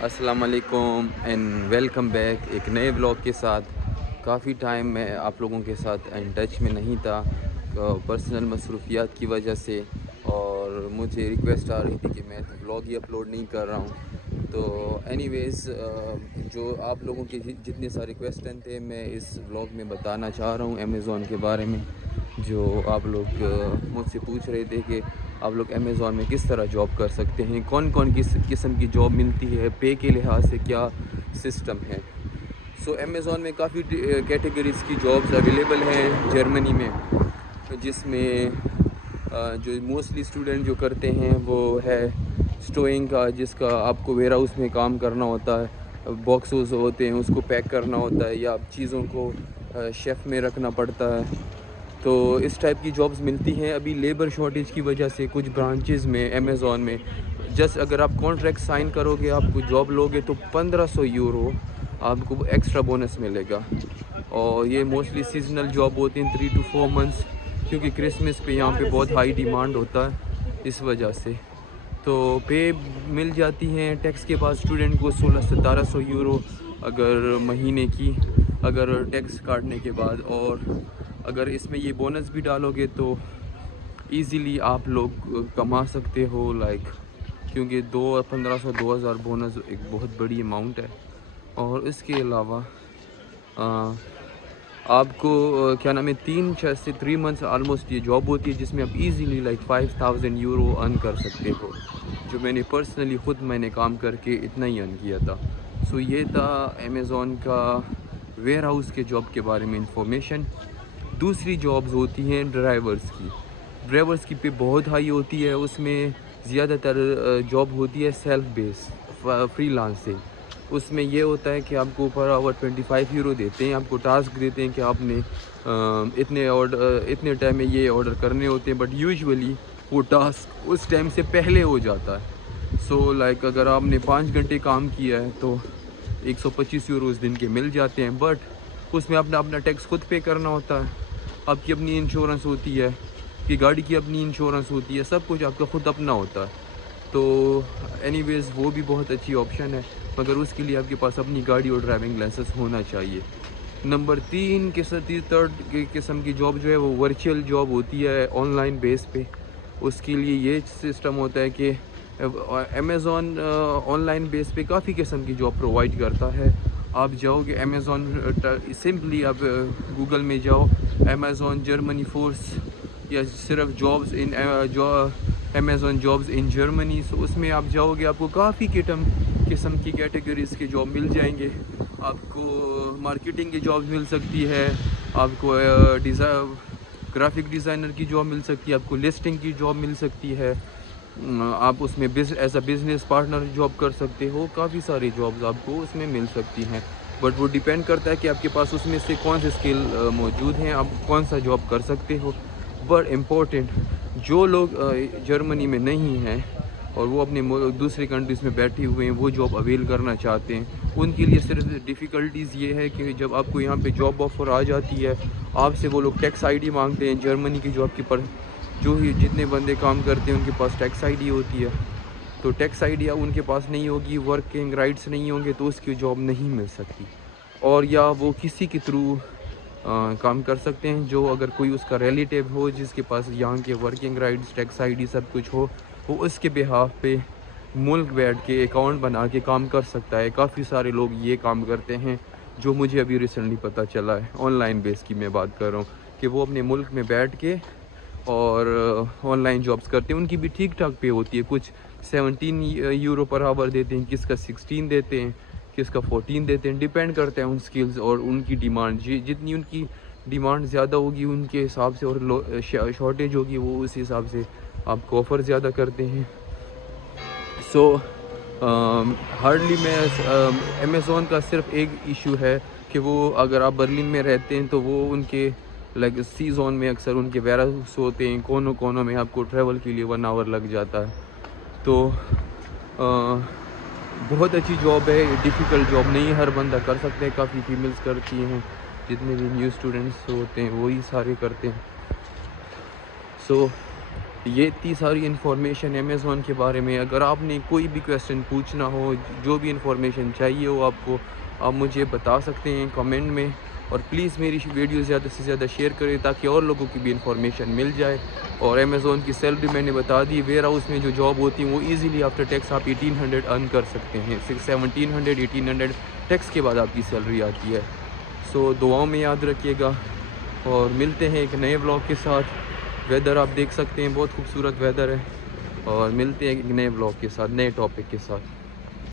السلام علیکم and welcome back ایک نئے بلاگ کے ساتھ۔ کافی ٹائم میں آپ لوگوں کے ساتھ ان ٹچ میں نہیں تھا پرسنل مصروفیات کی وجہ سے، اور مجھے ریکویسٹ آ رہی تھی کہ میں بلاگ ہی اپلوڈ نہیں کر رہا ہوں۔ تو اینی ویز جو آپ لوگوں کے جتنے سارے کویسچن تھے میں اس بلاگ میں بتانا چاہ رہا ہوں امیزون کے بارے میں، جو آپ لوگ مجھ سے پوچھ رہے تھے کہ آپ لوگ امیزون میں کس طرح جاب کر سکتے ہیں، کون کون کس قسم کی جاب ملتی ہے، پے کے لحاظ سے کیا سسٹم ہے۔ سو امیزون میں کافی کیٹیگریز کی جابز اویلیبل ہیں جرمنی میں، جس میں جو موسٹلی اسٹوڈنٹ جو کرتے ہیں وہ ہے اسٹوئنگ کا، جس کا آپ کو ویئر ہاؤس میں کام کرنا ہوتا ہے، باکسز ہوتے ہیں اس کو پیک کرنا ہوتا ہے، یا چیزوں کو شیف میں رکھنا پڑتا ہے۔ تو اس ٹائپ کی جابز ملتی ہیں۔ ابھی لیبر شارٹیج کی وجہ سے کچھ برانچز میں امیزون میں جسٹ اگر آپ کانٹریکٹ سائن کرو گے، آپ کو جاب لو گے تو 1500 یورو آپ کو ایکسٹرا بونس ملے گا، اور یہ موسٹلی سیزنل جاب ہوتی ہیں 3 to 4 months، کیونکہ کرسمس پہ یہاں پہ بہت ہائی ڈیمانڈ ہوتا ہے اس وجہ سے۔ تو پے مل جاتی ہیں ٹیکس کے بعد اسٹوڈنٹ کو 1600-1700 یورو اگر مہینے کی، اگر ٹیکس کاٹنے کے بعد، اور اگر اس میں یہ بونس بھی ڈالو گے تو ایزیلی آپ لوگ کما سکتے ہو، کیونکہ 1500 2000 بونس ایک بہت بڑی اماؤنٹ ہے۔ اور اس کے علاوہ آپ کو کیا نام ہے 3 months آلموسٹ یہ جاب ہوتی ہے، جس میں آپ ایزیلی 5000 یورو ارن کر سکتے ہو، جو میں نے پرسنلی خود میں نے کام کر کے اتنا ہی ارن کیا تھا۔ سو یہ تھا امیزون کا ویئر ہاؤس کے جاب کے بارے میں انفارمیشن۔ دوسری جابز ہوتی ہیں ڈرائیورز کی پہ بہت ہائی ہوتی ہے، اس میں زیادہ تر جاب ہوتی ہے سیلف بیس فری لانسنگ۔ اس میں یہ ہوتا ہے کہ آپ کو پر آور 25 یورو دیتے ہیں، آپ کو ٹاسک دیتے ہیں کہ آپ نے اتنے ٹائم میں یہ آرڈر کرنے ہوتے ہیں، بٹ یوزولی وہ ٹاسک اس ٹائم سے پہلے ہو جاتا ہے۔ سو اگر آپ نے 5 گھنٹے کام کیا ہے تو 125 یورو اس دن کے مل جاتے ہیں، بٹ اس میں اپنا ٹیکس خود پے کرنا ہوتا ہے، آپ کی اپنی انشورنس ہوتی ہے، کہ گاڑی کی اپنی انشورنس ہوتی ہے، سب کچھ آپ کا خود اپنا ہوتا ہے۔ تو اینی ویز وہ بھی بہت اچھی آپشن ہے، مگر اس کے لیے آپ کے پاس اپنی گاڑی اور ڈرائیونگ لائسنس ہونا چاہیے۔ نمبر 3 قسم کی جاب جو ہے وہ ورچوئل جاب ہوتی ہے آن لائن بیس پہ۔ اس کے لیے یہ سسٹم ہوتا ہے کہ امیزون آن لائن بیس پہ کافی قسم کی جاب پرووائڈ کرتا ہے۔ آپ جاؤ گے امیزون، سمپلی آپ گوگل میں جاؤ امیزون جرمنی فورس، یا صرف جابز ان امیزون جابز ان جرمنی، سو اس میں آپ جاؤ گے آپ کو کافی قسم کی کیٹیگریز کے جاب مل جائیں گے۔ آپ کو مارکیٹنگ کی جاب مل سکتی ہے، آپ کو گرافک ڈیزائنر کی جاب مل سکتی ہے، آپ کو لسٹنگ کی جاب مل سکتی ہے، آپ اس میں as a business partner job کر سکتے ہو، کافی ساری جابز آپ کو اس میں مل سکتی ہیں، بٹ وہ ڈیپینڈ کرتا ہے کہ آپ کے پاس اس میں سے کون سے اسکل موجود ہیں، آپ کون سا جاب کر سکتے ہو۔ بٹ امپورٹنٹ، جو لوگ جرمنی میں نہیں ہیں اور وہ اپنے دوسرے کنٹریز میں بیٹھے ہوئے ہیں، وہ جاب اویل کرنا چاہتے ہیں، ان کے لیے صرف ڈیفیکلٹیز یہ ہے کہ جب آپ کو یہاں پہ جاب آفر آ جاتی ہے، آپ سے وہ لوگ ٹیکس آئی ڈی مانگتے ہیں جرمنی کی، جو آپ کے جو ہی جتنے بندے کام کرتے ہیں ان کے پاس ٹیکس آئی ڈی ہوتی ہے، تو ٹیکس آئی ڈی ان کے پاس نہیں ہوگی، ورکنگ رائٹس نہیں ہوں گے، تو اس کی جاب نہیں مل سکتی، اور یا وہ کسی کے تھرو کام کر سکتے ہیں، جو اگر کوئی اس کا ریلیٹیو ہو جس کے پاس یہاں کے working rights tax I D سب کچھ ہو، وہ اس کے بہاف پہ ملک بیٹھ کے اکاؤنٹ بنا کے کام کر سکتا ہے۔ کافی سارے لوگ یہ کام کرتے ہیں، جو مجھے ابھی ریسنٹلی پتہ چلا ہے، آن لائن بیس کی میں بات کر رہا ہوں، کہ وہ اپنے ملک میں بیٹھ کے اور آن لائن جابز کرتے ہیں، ان کی بھی ٹھیک ٹھاک پے ہوتی ہے، کچھ 17 یورو پر آور دیتے ہیں، کس کا 16 دیتے ہیں، کس کا 14 دیتے ہیں، ڈیپینڈ کرتا ہے ان سکلز اور ان کی ڈیمانڈ، جتنی ان کی ڈیمانڈ زیادہ ہوگی ان کے حساب سے، اور شارٹیج ہوگی وہ اس حساب سے آپ کو آفر زیادہ کرتے ہیں۔ سو ہارڈلی میں امیزون کا صرف ایک ایشو ہے کہ وہ اگر آپ برلن میں رہتے ہیں تو وہ ان کے سی زون میں اکثر ان کے ویئر ہاؤس ہوتے ہیں، کونوں میں آپ کو ٹریول کے لیے 1 hour لگ جاتا ہے۔ تو بہت اچھی جاب ہے، ڈیفیکلٹ جاب نہیں، ہر بندہ کر سکتا ہے، کافی فیمیلز کرتی ہیں، جتنے بھی نیو اسٹوڈنٹس ہوتے ہیں وہی سارے کرتے ہیں۔ سو یہ اتنی ساری انفارمیشن امیزون کے بارے میں. اگر آپ نے کوئی بھی کویسچن پوچھنا ہو, جو بھی انفارمیشن چاہیے ہو آپ کو, آپ مجھے بتا سکتے ہیں کمنٹ میں. اور پلیز میری ویڈیو زیادہ سے زیادہ شیئر کریں تاکہ اور لوگوں کی بھی انفارمیشن مل جائے. اور امیزون کی سیلری میں نے بتا دی, ویئر ہاؤس میں جو جاب ہوتی ہیں وہ ایزیلی آفٹر ٹیکس آپ 1800 ارن کر سکتے ہیں. 1700 1800 ٹیکس کے بعد آپ کی سیلری آتی ہے. سو دعاؤں میں یاد رکھیے گا, اور ملتے ہیں ایک نئے ولاگ کے ساتھ. ویدر آپ دیکھ سکتے ہیں, بہت خوبصورت ویدر ہے, اور ملتے ہیں ایک نئے ولاگ کے ساتھ, نئے ٹاپک کے ساتھ.